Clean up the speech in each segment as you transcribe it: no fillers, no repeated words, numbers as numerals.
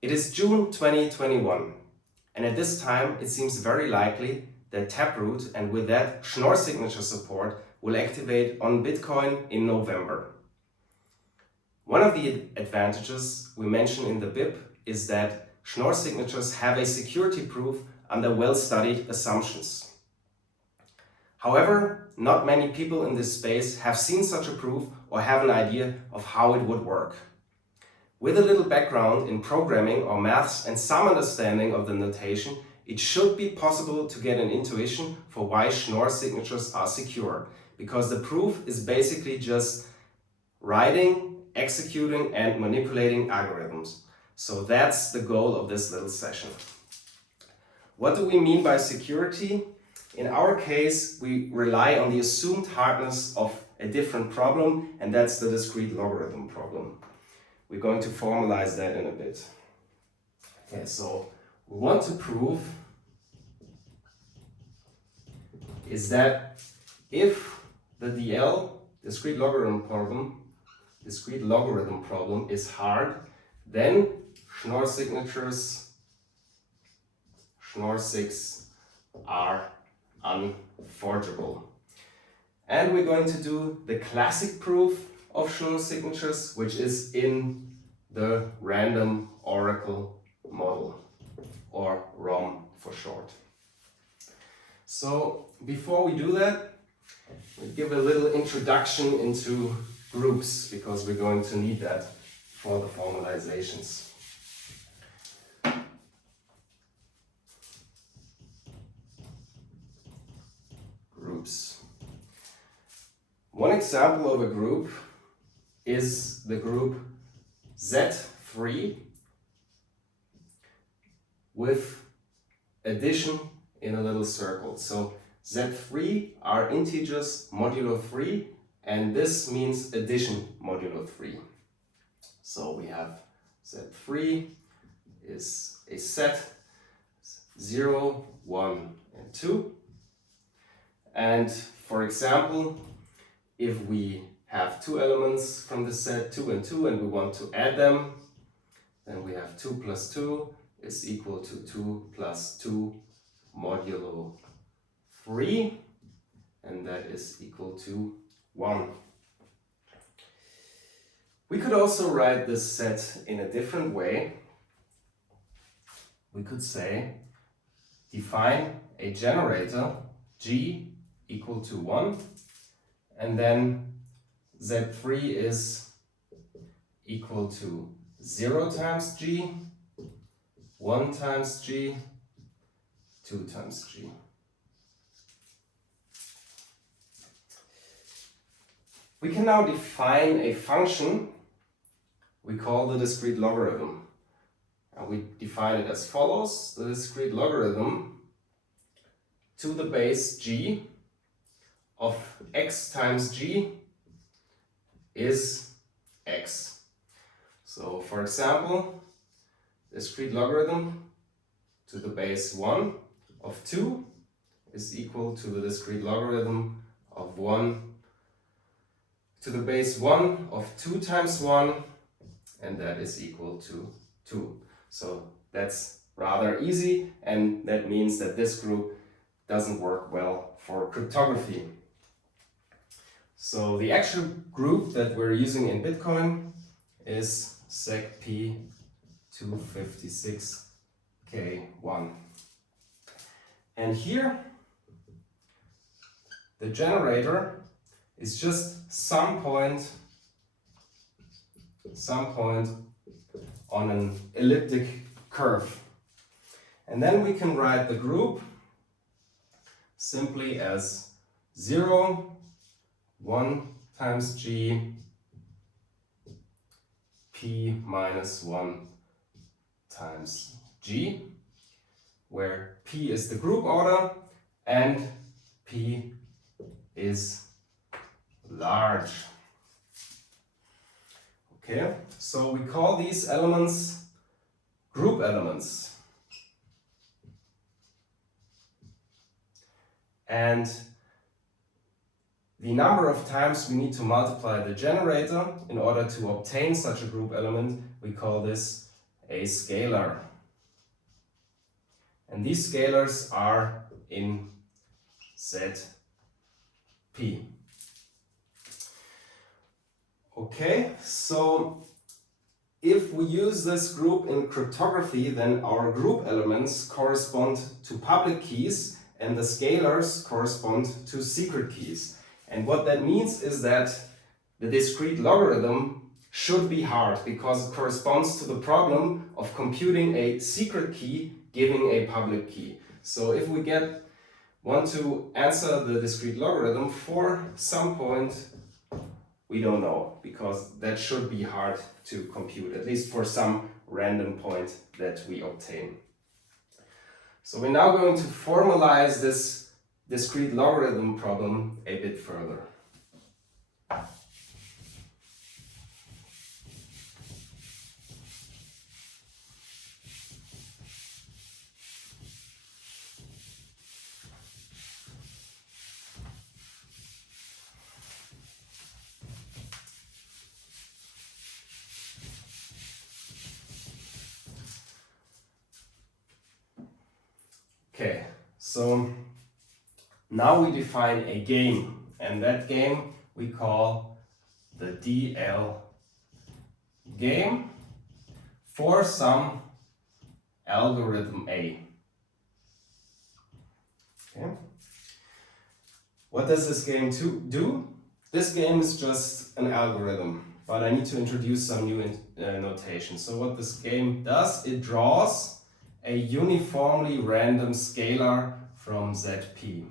It is June 2021, and at this time it seems very likely that Taproot and with that Schnorr signature support will activate on Bitcoin in November. One of the advantages we mentioned in the BIP is that Schnorr signatures have a security proof under well-studied assumptions. However, not many people in this space have seen such a proof or have an idea of how it would work. With a little background in programming or maths and some understanding of the notation, it should be possible to get an intuition for why Schnorr signatures are secure, because the proof is basically just writing, executing and manipulating algorithms. So that's the goal of this little session. What do we mean by security? In our case, we rely on the assumed hardness of a different problem, and that's the discrete logarithm problem. We're going to formalize that in a bit. Okay, so we want to prove is that if the DL, discrete logarithm problem is hard, then Schnorr signatures, Schnorr sigs are unforgeable. And we're going to do the classic proof of Schnorr signatures, which is in the random oracle model, or ROM for short. So before we do that, we'll give a little introduction into groups, because we're going to need that for the formalizations. Groups. One example of a group is the group Z3 with addition in a little circle. So Z3 are integers modulo 3, and this means addition modulo 3. So we have Z3 is a set 0, 1 and 2. And for example, if we have two elements from the set 2 and 2 and we want to add them, then we have 2 plus 2 is equal to 2 plus 2 modulo 3, and that is equal to 1. We could also write this set in a different way. We could say define a generator G equal to 1, and then Z3 is equal to 0 times G, 1 times G, 2 times G. We can now define a function we call the discrete logarithm. And we define it as follows. The discrete logarithm to the base G of x times G is x. So for example, discrete logarithm to the base 1 of 2 is equal to the discrete logarithm of 1 to the base 1 of 2 times 1, and that is equal to 2. So that's rather easy, and that means that this group doesn't work well for cryptography. So the actual group that we're using in Bitcoin is sec P 256K1. And here the generator is just some point on an elliptic curve. And then we can write the group simply as 0, 1 times G, P minus 1 times G, where P is the group order and P is large. Okay, so we call these elements group elements. And the number of times we need to multiply the generator in order to obtain such a group element, we call this a scalar. And these scalars are in ZP. Okay, so if we use this group in cryptography, then our group elements correspond to public keys and the scalars correspond to secret keys. And what that means is that the discrete logarithm should be hard because it corresponds to the problem of computing a secret key giving a public key. So if we want to answer the discrete logarithm for some point, we don't know, because that should be hard to compute, at least for some random point that we obtain. So we're now going to formalize this discrete logarithm problem a bit further. Okay, so now we define a game, and that game we call the DL game for some algorithm A. Okay. What does this game do? This game is just an algorithm, but I need to introduce some new notation. So what this game does, it draws a uniformly random scalar from ZP.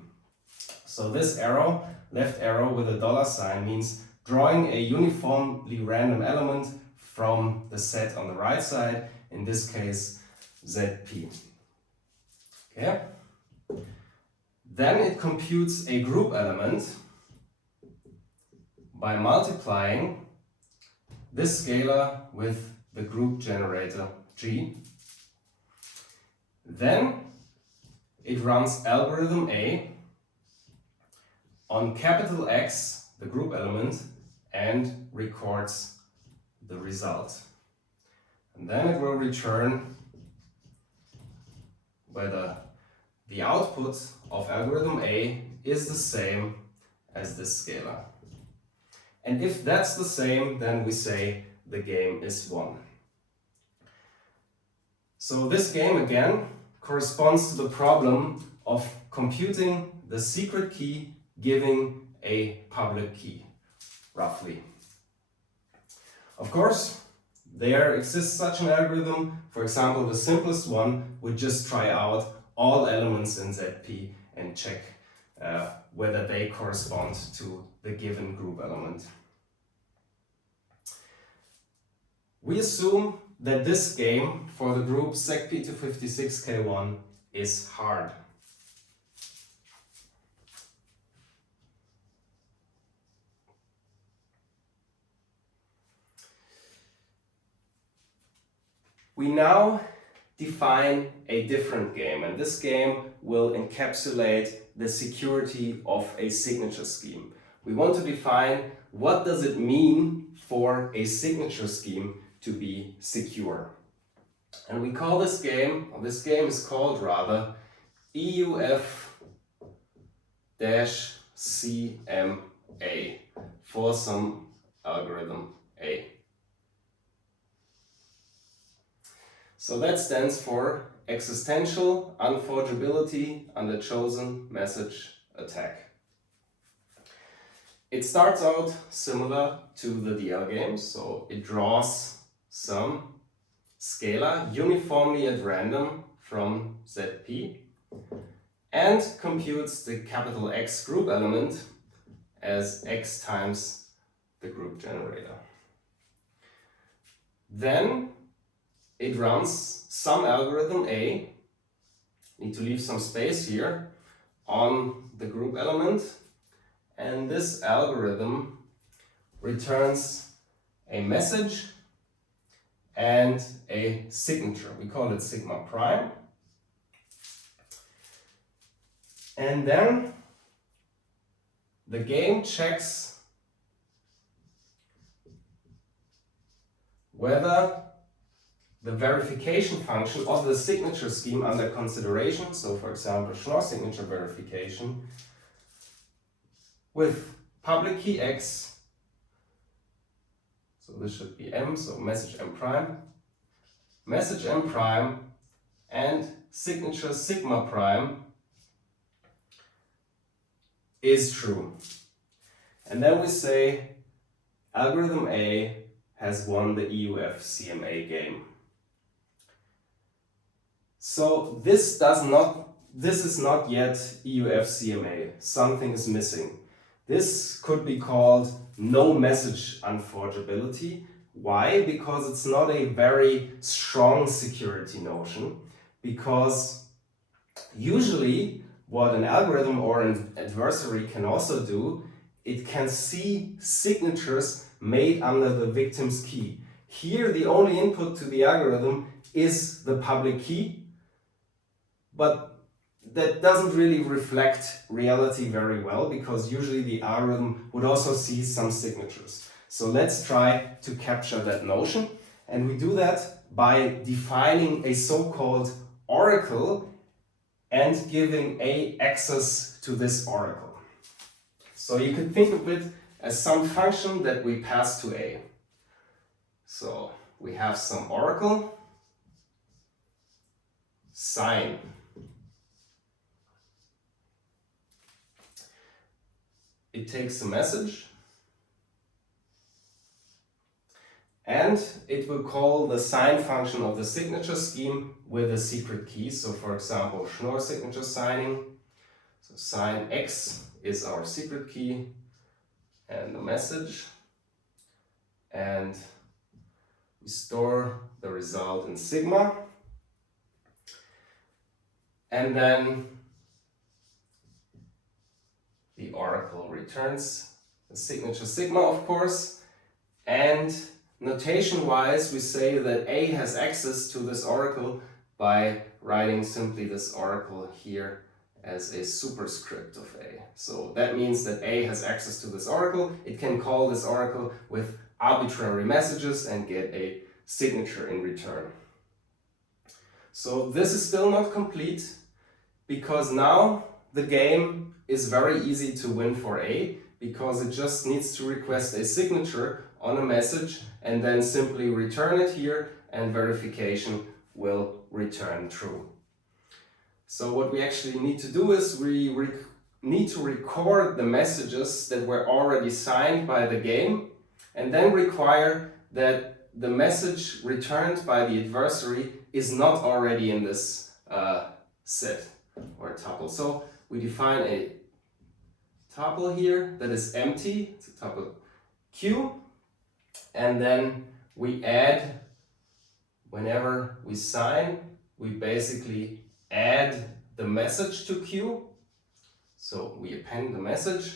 So this arrow, left arrow with a dollar sign, means drawing a uniformly random element from the set on the right side, in this case ZP. Okay. Then it computes a group element by multiplying this scalar with the group generator G. Then it runs algorithm A on capital X, the group element, and records the result. And then it will return whether the output of algorithm A is the same as this scalar. And if that's the same, then we say the game is won. So this game again corresponds to the problem of computing the secret key giving a public key, roughly. Of course, there exists such an algorithm. For example, the simplest one would just try out all elements in ZP and check whether they correspond to the given group element. We assume that this game for the group SecP256K1 is hard. We now define a different game, and this game will encapsulate the security of a signature scheme. We want to define what does it mean for a signature scheme to be secure. And we call this game, or this game is called rather, EUF-CMA for some algorithm A. So that stands for Existential, Unforgeability under Chosen Message Attack. It starts out similar to the DL game, so it draws some scalar uniformly at random from ZP and computes the capital X group element as X times the group generator. Then it runs some algorithm A, need to leave some space here, on the group element, and this algorithm returns a message and a signature. We call it sigma prime. And then the game checks the verification function of the signature scheme under consideration, so for example Schnorr signature verification, with public key X, so this should be M, so message M prime, and signature sigma prime is true. And then we say algorithm A has won the EUF CMA game. So this is not yet EUF CMA. Something is missing. This could be called no message unforgeability. Why? Because it's not a very strong security notion. Because usually what an algorithm or an adversary can also do, it can see signatures made under the victim's key. Here the only input to the algorithm is the public key, but that doesn't really reflect reality very well, because usually the algorithm would also see some signatures. So let's try to capture that notion, and we do that by defining a so-called oracle and giving A access to this oracle. So you could think of it as some function that we pass to A. So we have some oracle, sign. It takes a message and it will call the sign function of the signature scheme with a secret key. So for example, Schnorr signature signing. So sign X is our secret key and the message. And we store the result in sigma. And then the oracle returns the signature sigma, of course, and notation-wise we say that A has access to this oracle by writing simply this oracle here as a superscript of A. So that means that A has access to this oracle. It can call this oracle with arbitrary messages and get a signature in return. So this is still not complete, because now the game is very easy to win for A, because it just needs to request a signature on a message and then simply return it here, and verification will return true. So what we actually need to do is we need to record the messages that were already signed by the game, and then require that the message returned by the adversary is not already in this set or tuple. So we define a tuple here that is empty, it's a tuple Q, and then we add, whenever we sign, we basically add the message to Q. So we append the message,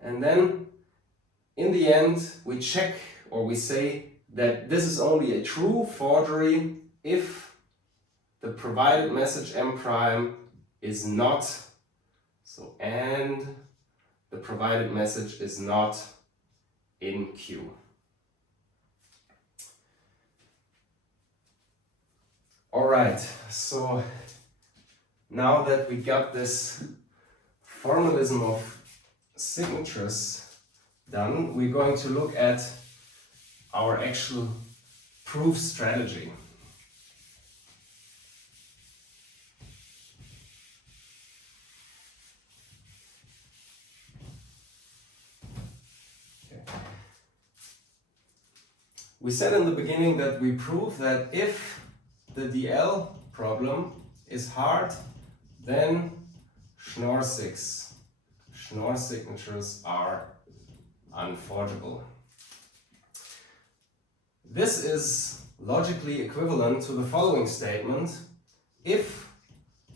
and then in the end we check, or we say that this is only a true forgery if the provided message M prime is not, so and the provided message is not in Q. Alright, so now that we got this formalism of signatures done, we're going to look at our actual proof strategy. We said in the beginning that we prove that if the DL problem is hard, then Schnorr signatures are unforgeable. This is logically equivalent to the following statement: if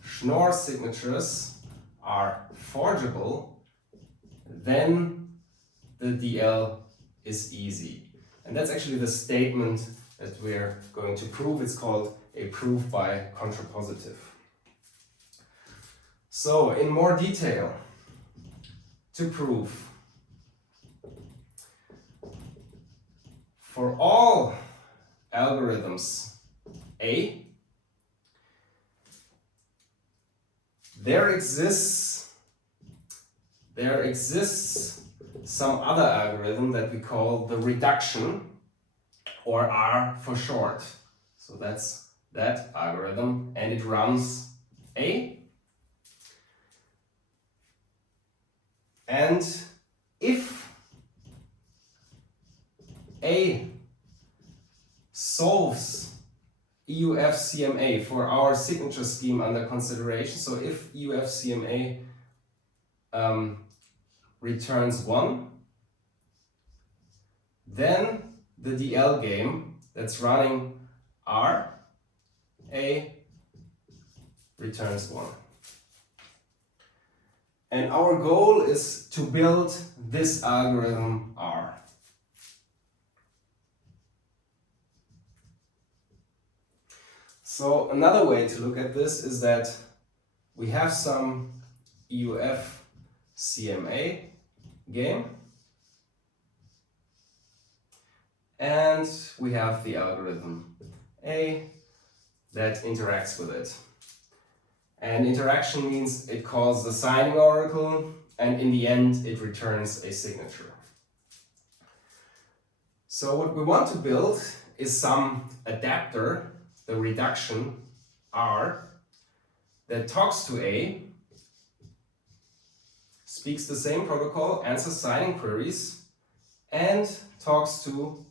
Schnorr signatures are forgeable, then the DL is easy. And that's actually the statement that we're going to prove. It's called a proof by contrapositive. So in more detail, to prove, for all algorithms A, there exists some other algorithm that we call the reduction, or R for short. So that's that algorithm, and it runs A. And if A solves EUF-CMA for our signature scheme under consideration, so if EUF-CMA returns 1, then the DL game that's running R, A, returns 1. And our goal is to build this algorithm R. So another way to look at this is that we have some EUF-CMA game, and we have the algorithm A that interacts with it. And interaction means it calls the signing oracle, and in the end it returns a signature. So what we want to build is some adapter, the reduction R, that talks to A, speaks the same protocol, answers signing queries, and talks to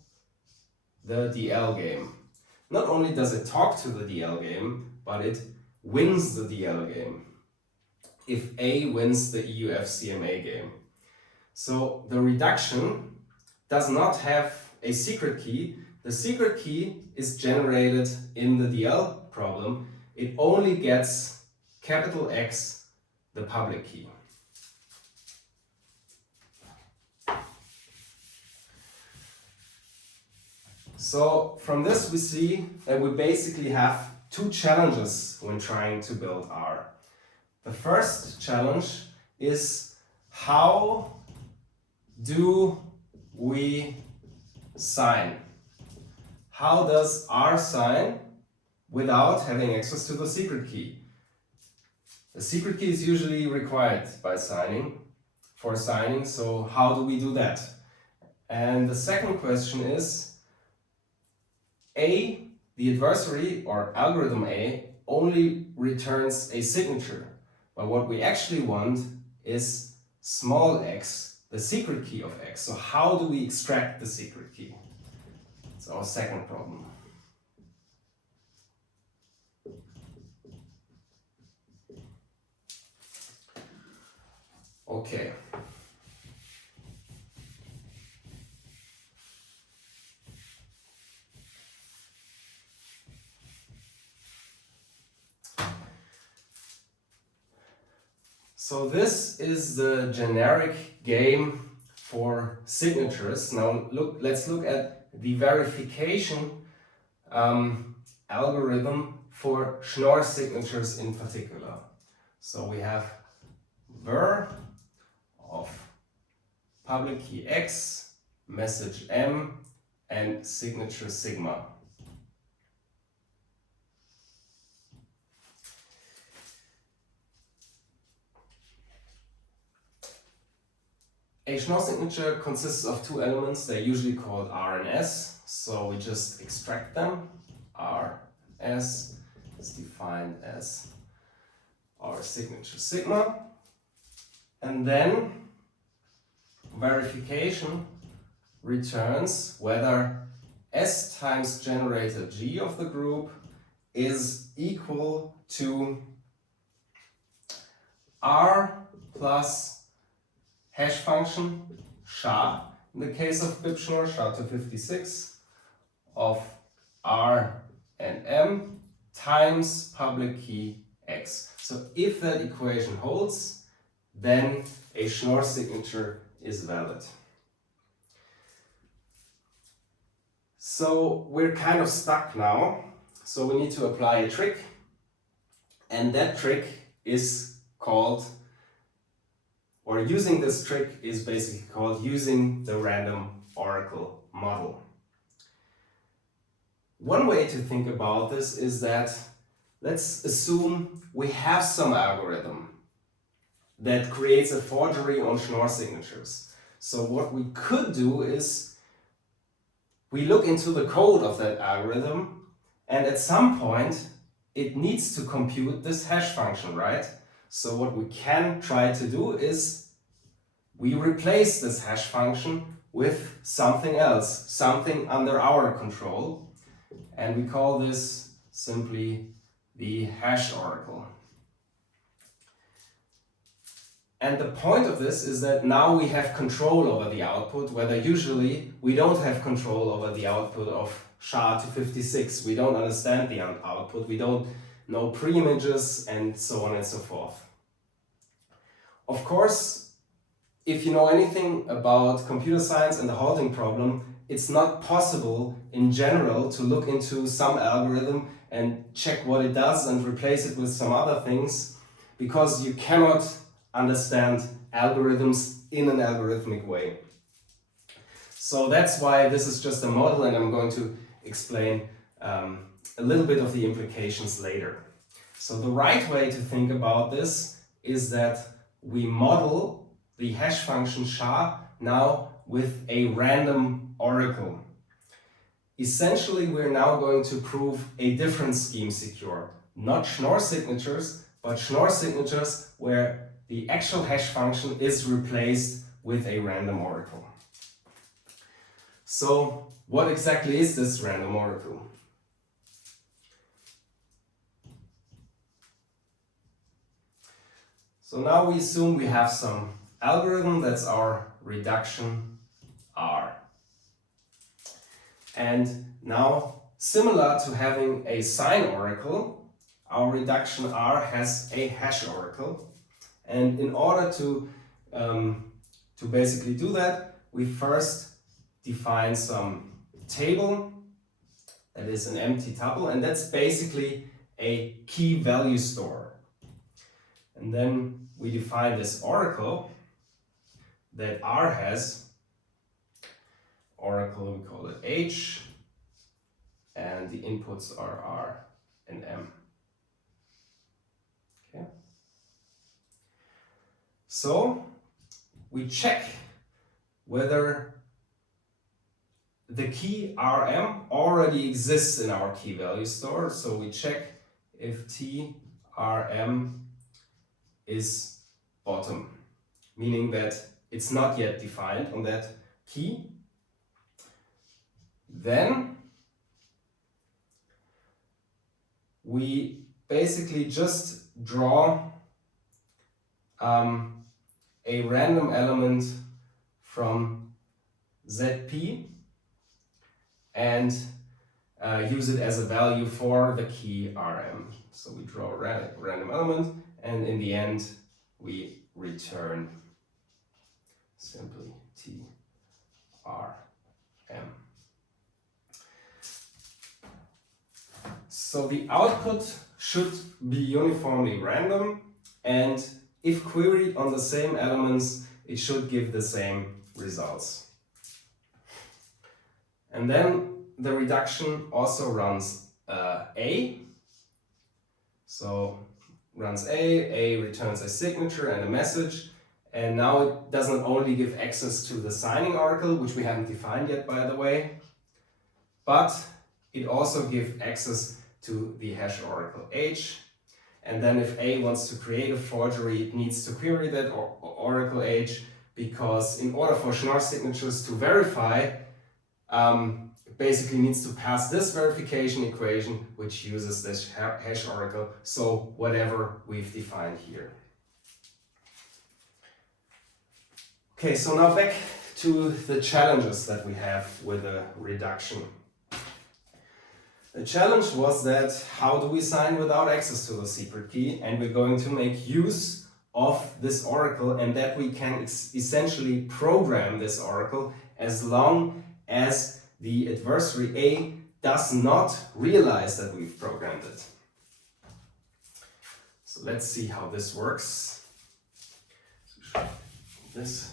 the DL game. Not only does it talk to the DL game, but it wins the DL game if A wins the EUF-CMA game. So the reduction does not have a secret key. The secret key is generated in the DL problem. It only gets capital X, the public key. So from this we see that we basically have two challenges when trying to build R. The first challenge is, how do we sign? How does R sign without having access to the secret key? The secret key is usually required by signing, so how do we do that? And the second question is, A, the adversary or algorithm A, only returns a signature, but what we actually want is small x, the secret key of x. So how do we extract the secret key? It's our second problem. Okay. So this is the generic game for signatures. Now let's look at the verification algorithm for Schnorr signatures in particular. So we have ver of public key X, message M, and signature sigma. A Schnorr signature consists of two elements. They're usually called R and S, so we just extract them. R, S is defined as our signature sigma. And then verification returns whether S times generator G of the group is equal to R plus hash function SHA, in the case of BIP Schnorr, SHA-256, of R and M times public key X. So if that equation holds, then a Schnorr signature is valid. So we're kind of stuck now, so we need to apply a trick, and that trick is called, or using this trick is basically called using the random oracle model. one way to think about this is that let's assume we have some algorithm that creates a forgery on Schnorr signatures. So what we could do is we look into the code of that algorithm, and at some point it needs to compute this hash function, right? So what we can try to do is we replace this hash function with something else, something under our control, and we call this simply the hash oracle. And the point of this is that now we have control over the output, whether usually we don't have control over the output of SHA-256. We don't understand the output, we don't know preimages, and so on and so forth. Of course, if you know anything about computer science and the halting problem, it's not possible in general to look into some algorithm and check what it does and replace it with some other things, because you cannot understand algorithms in an algorithmic way. So that's why this is just a model, and I'm going to explain a little bit of the implications later. So the right way to think about this is that we model the hash function SHA now with a random oracle. Essentially, we're now going to prove a different scheme secure. Not Schnorr signatures, but Schnorr signatures where the actual hash function is replaced with a random oracle. So what exactly is this random oracle? So now we assume we have some algorithm, that's our reduction R. And now, similar to having a sign oracle, our reduction R has a hash oracle. And in order to basically do that, we first define some table that is an empty tuple, and that's basically a key value store. And then we define this oracle that R has. Oracle, we call it H, and the inputs are R and M. Okay. So we check whether the key RM already exists in our key value store. So we check if TRM is bottom, meaning that it's not yet defined on that key. Then we basically just draw a random element from ZP and use it as a value for the key RM. So we draw a random element, and in the end we return simply TRM. So the output should be uniformly random, and if queried on the same elements, it should give the same results. And then the reduction also runs A. So runs A returns a signature and a message, and now it doesn't only give access to the signing oracle, which we haven't defined yet, by the way, but it also gives access to the hash oracle H. And then if A wants to create a forgery, it needs to query that oracle H, because in order for Schnorr signatures to verify, it basically needs to pass this verification equation, which uses this hash oracle, so whatever we've defined here. Okay, so now back to the challenges that we have with a reduction. The challenge was that how do we sign without access to the secret key, and we're going to make use of this oracle, and that we can essentially program this oracle as long as the adversary A does not realize that we've programmed it. So let's see how this works. This.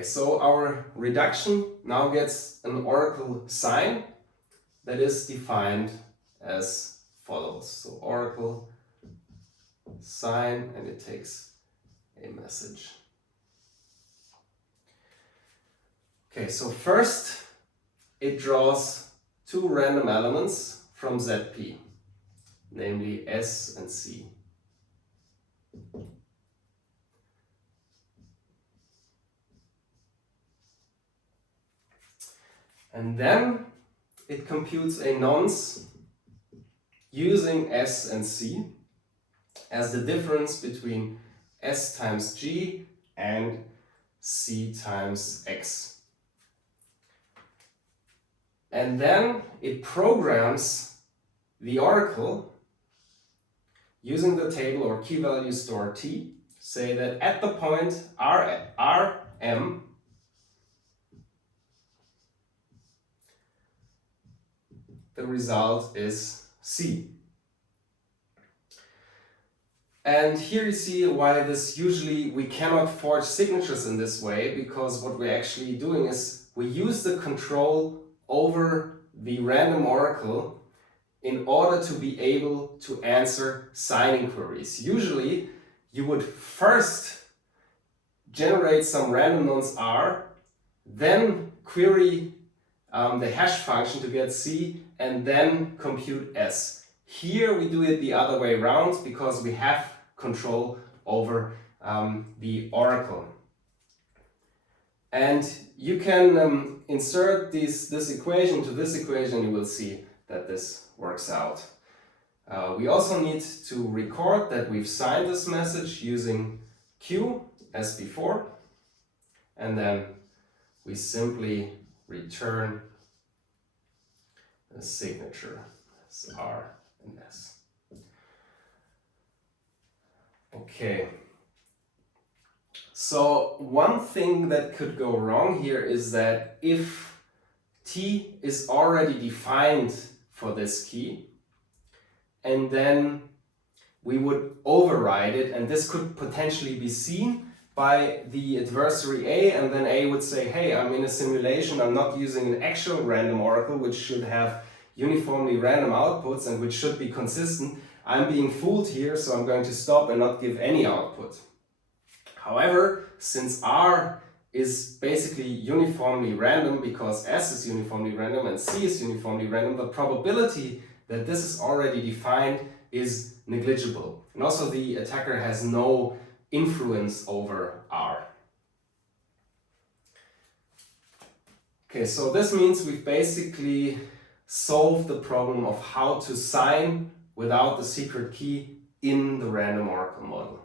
Okay, so our reduction now gets an oracle sign that is defined as follows. So oracle sign, and it takes a message. Okay, so first it draws two random elements from ZP, namely S and C. And then it computes a nonce using S and C as the difference between S times G and C times X. And then it programs the oracle using the table or key value store T, say that at the point Rm, the result is C. And here you see why this usually we cannot forge signatures in this way, because what we're actually doing is we use the control over the random oracle in order to be able to answer signing queries. Usually you would first generate some random nonce R, then query the hash function to get C, and then compute S. Here we do it the other way around because we have control over the oracle. And you can insert this equation to this equation, you will see that this works out. We also need to record that we've signed this message using Q as before, and then we simply return the signature as R and S. Okay. So one thing that could go wrong here is that if T is already defined for this key, and then we would override it, and this could potentially be seen by the adversary A, and then A would say, hey, I'm in a simulation, I'm not using an actual random oracle which should have uniformly random outputs and which should be consistent. I'm being fooled here, so I'm going to stop and not give any output. However, since R is basically uniformly random because S is uniformly random and C is uniformly random, the probability that this is already defined is negligible. And also the attacker has no influence over R. Okay, so this means we've basically solved the problem of how to sign without the secret key in the random oracle model.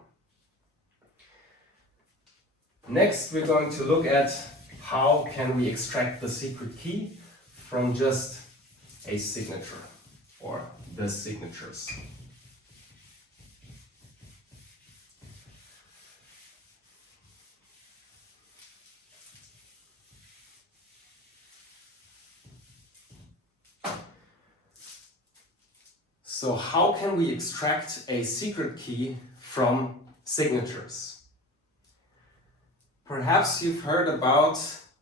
Next, we're going to look at how can we extract the secret key from just a signature or the signatures. So how can we extract a secret key from signatures? Perhaps you've heard about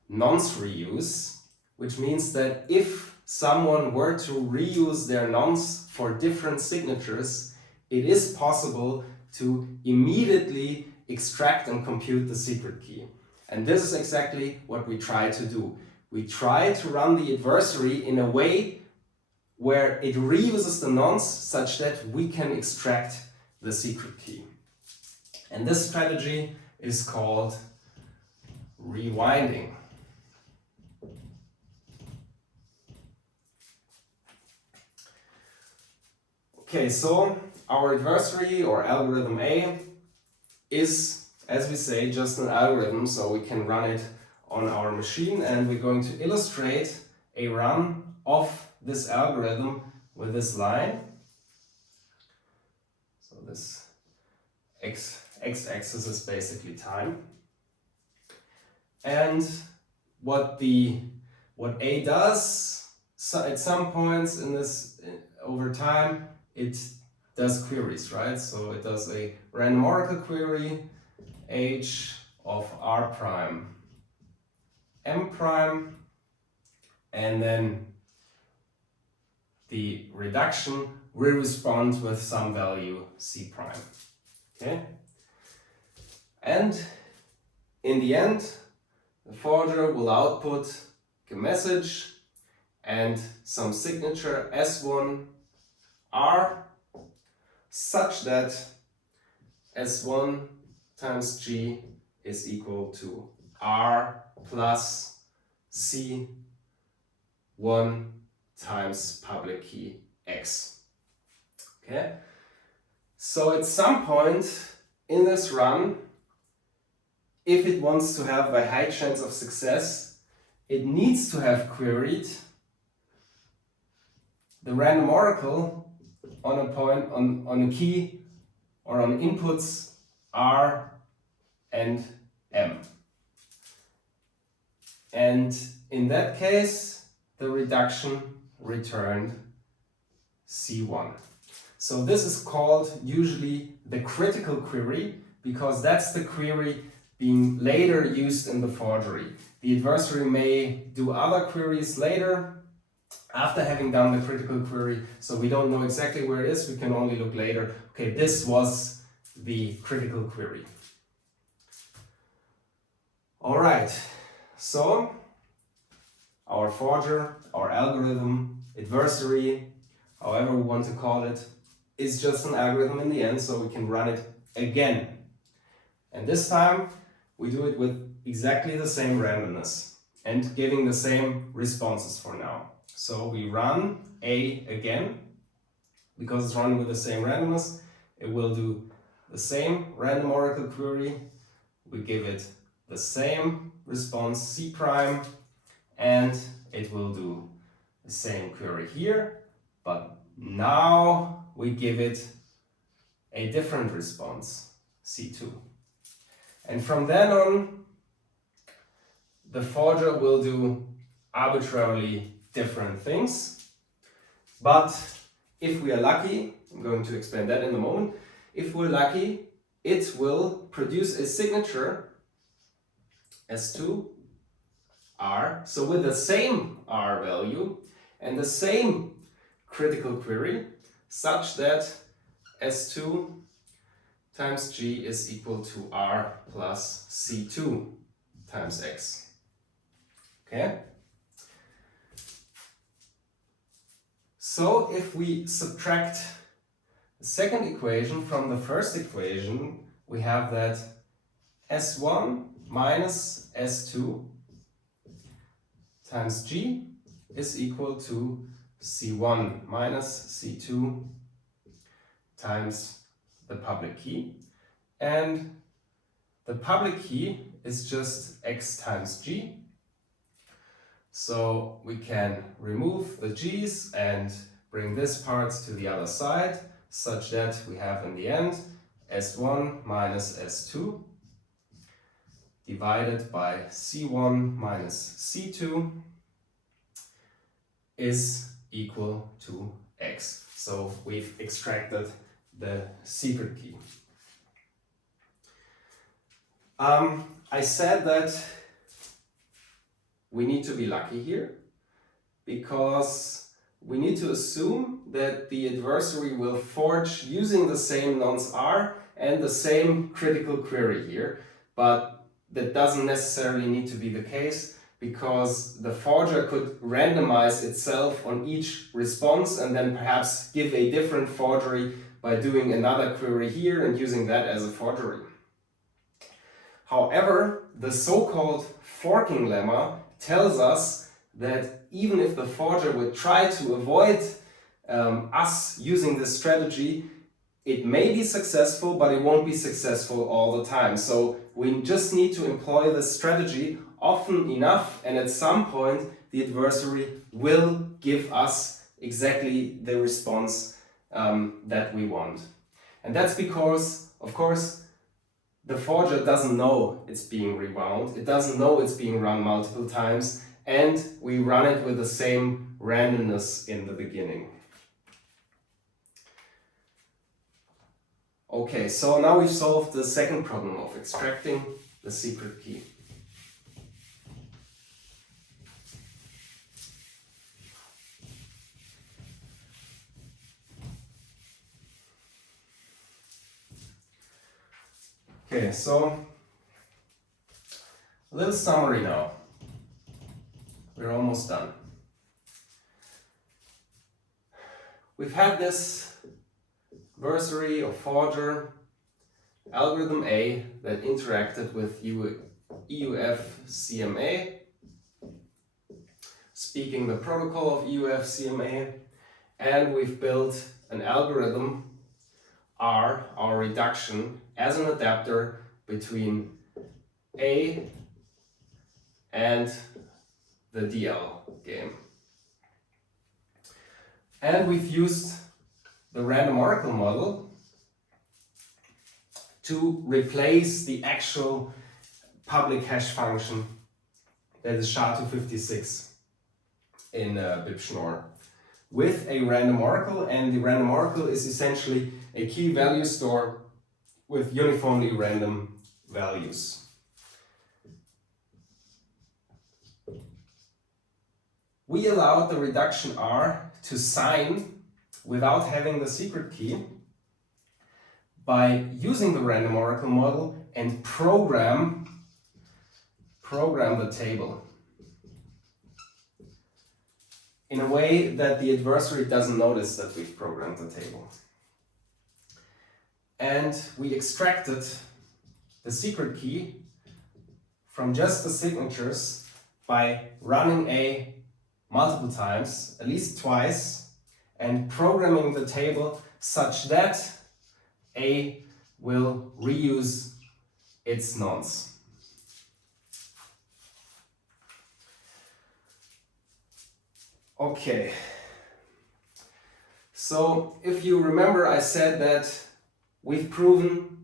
nonce reuse, which means that if someone were to reuse their nonce for different signatures, it is possible to immediately extract and compute the secret key. And this is exactly what we try to do. We try to run the adversary in a way where it reuses the nonce such that we can extract the secret key. And this strategy is called rewinding. Okay, so our adversary or algorithm A is, as we say, just an algorithm, so we can run it on our machine, and we're going to illustrate a run of this algorithm with this line. So this x-axis is basically time. And what A does, so at some points in this over time, it does queries, right? So it does a random oracle query, h of r prime m prime, and then the reduction will respond with some value c prime. Okay? And in the end, the forger will output a message and some signature S1R such that S1 times G is equal to R plus C1 times public key X. Okay? So at some point in this run, if it wants to have a high chance of success, it needs to have queried the random oracle on a point on a key or on inputs R and M. And in that case, the reduction returned C1. So this is called usually the critical query, because that's the query being later used in the forgery. The adversary may do other queries later after having done the critical query, so we don't know exactly where it is, we can only look later. Okay, this was the critical query. Alright, so our forger, our algorithm, adversary, however we want to call it, is just an algorithm in the end, so we can run it again. And this time we do it with exactly the same randomness and giving the same responses for now. So we run A again, because it's running with the same randomness. It will do the same random oracle query. We give it the same response C prime, and it will do the same query here, but now we give it a different response, C2. And from then on, the forger will do arbitrarily different things. But if we are lucky, I'm going to explain that in a moment, if we're lucky, it will produce a signature S2 R, so with the same R value and the same critical query, such that S2 times G is equal to R plus C2 times X. Okay? So if we subtract the second equation from the first equation, we have that S1 minus S2 times G is equal to C1 minus C2 times the public key. And the public key is just X times G. So we can remove the G's and bring this part to the other side, such that we have in the end S1 minus S2 divided by C1 minus C2 is equal to X. So we've extracted the secret key. I said that we need to be lucky here, because we need to assume that the adversary will forge using the same nonce R and the same critical query here, but that doesn't necessarily need to be the case, because the forger could randomize itself on each response and then perhaps give a different forgery by doing another query here and using that as a forgery. However, the so-called forking lemma tells us that even if the forger would try to avoid us using this strategy, it may be successful, but it won't be successful all the time. So we just need to employ this strategy often enough, and at some point the adversary will give us exactly the response that we want. And that's because, of course, the forger doesn't know it's being rewound, it doesn't know it's being run multiple times, and we run it with the same randomness in the beginning. Okay, so now we've solved the second problem of extracting the secret key. Okay, so a little summary now. We're almost done. We've had this adversary or forger algorithm A that interacted with EUF CMA, speaking the protocol of EUF CMA, and we've built an algorithm R, our reduction, as an adapter between A and the DL game. And we've used the random oracle model to replace the actual public hash function that is SHA-256 in BIP Schnorr with a random oracle, and the random oracle is essentially a key value store with uniformly random values. We allowed the reduction R to sign without having the secret key by using the random oracle model and program the table in a way that the adversary doesn't notice that we've programmed the table. And we extracted the secret key from just the signatures by running A multiple times, at least twice, and programming the table such that A will reuse its nonce. Okay, so if you remember, I said that we've proven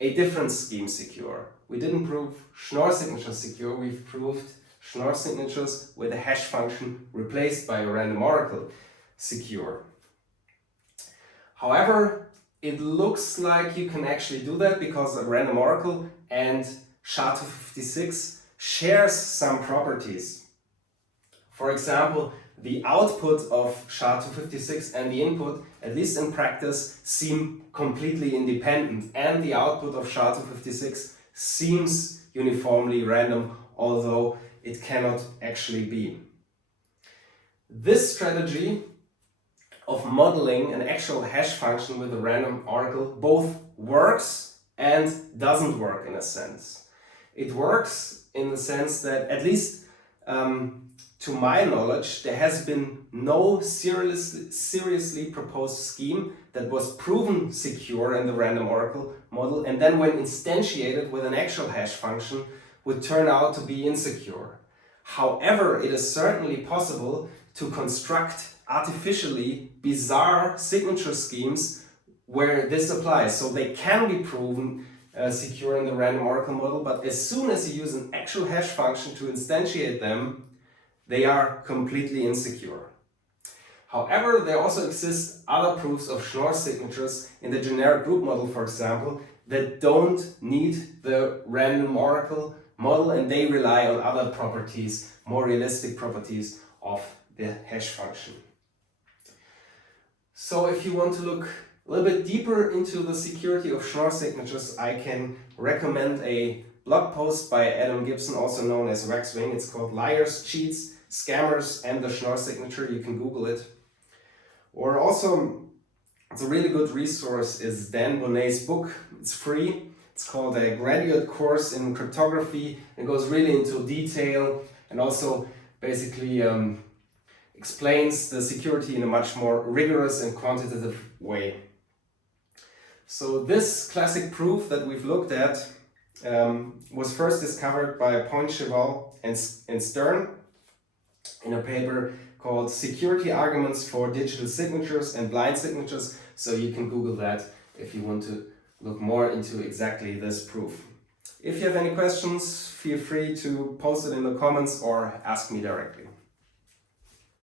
a different scheme secure. We didn't prove Schnorr signatures secure, we've proved Schnorr signatures with a hash function replaced by a random oracle secure. However, it looks like you can actually do that because a random oracle and SHA-256 shares some properties. For example, the output of SHA-256 and the input, at least in practice, seem completely independent, and the output of SHA-256 seems uniformly random, although it cannot actually be. This strategy of modeling an actual hash function with a random oracle both works and doesn't work in a sense. It works in the sense that, at least to my knowledge, there has been no seriously proposed scheme that was proven secure in the random oracle model and then, when instantiated with an actual hash function, would turn out to be insecure. However, it is certainly possible to construct artificially bizarre signature schemes where this applies. So they can be proven secure in the random oracle model, but as soon as you use an actual hash function to instantiate them, they are completely insecure. However, there also exist other proofs of Schnorr signatures in the generic group model, for example, that don't need the random oracle model, and they rely on other properties, more realistic properties of the hash function. So if you want to look a little bit deeper into the security of Schnorr signatures, I can recommend a blog post by Adam Gibson, also known as Waxwing. It's called Liars, Cheats, Scammers and the Schnorr Signature. You can Google it. Or also, it's a really good resource is Dan Bonnet's book. It's free. It's called A Graduate Course in Cryptography. It goes really into detail and also basically explains the security in a much more rigorous and quantitative way. So this classic proof that we've looked at was first discovered by Poincheval and Stern in a paper called Security Arguments for Digital Signatures and Blind Signatures. So you can Google that if you want to look more into exactly this proof. If you have any questions, feel free to post it in the comments or ask me directly.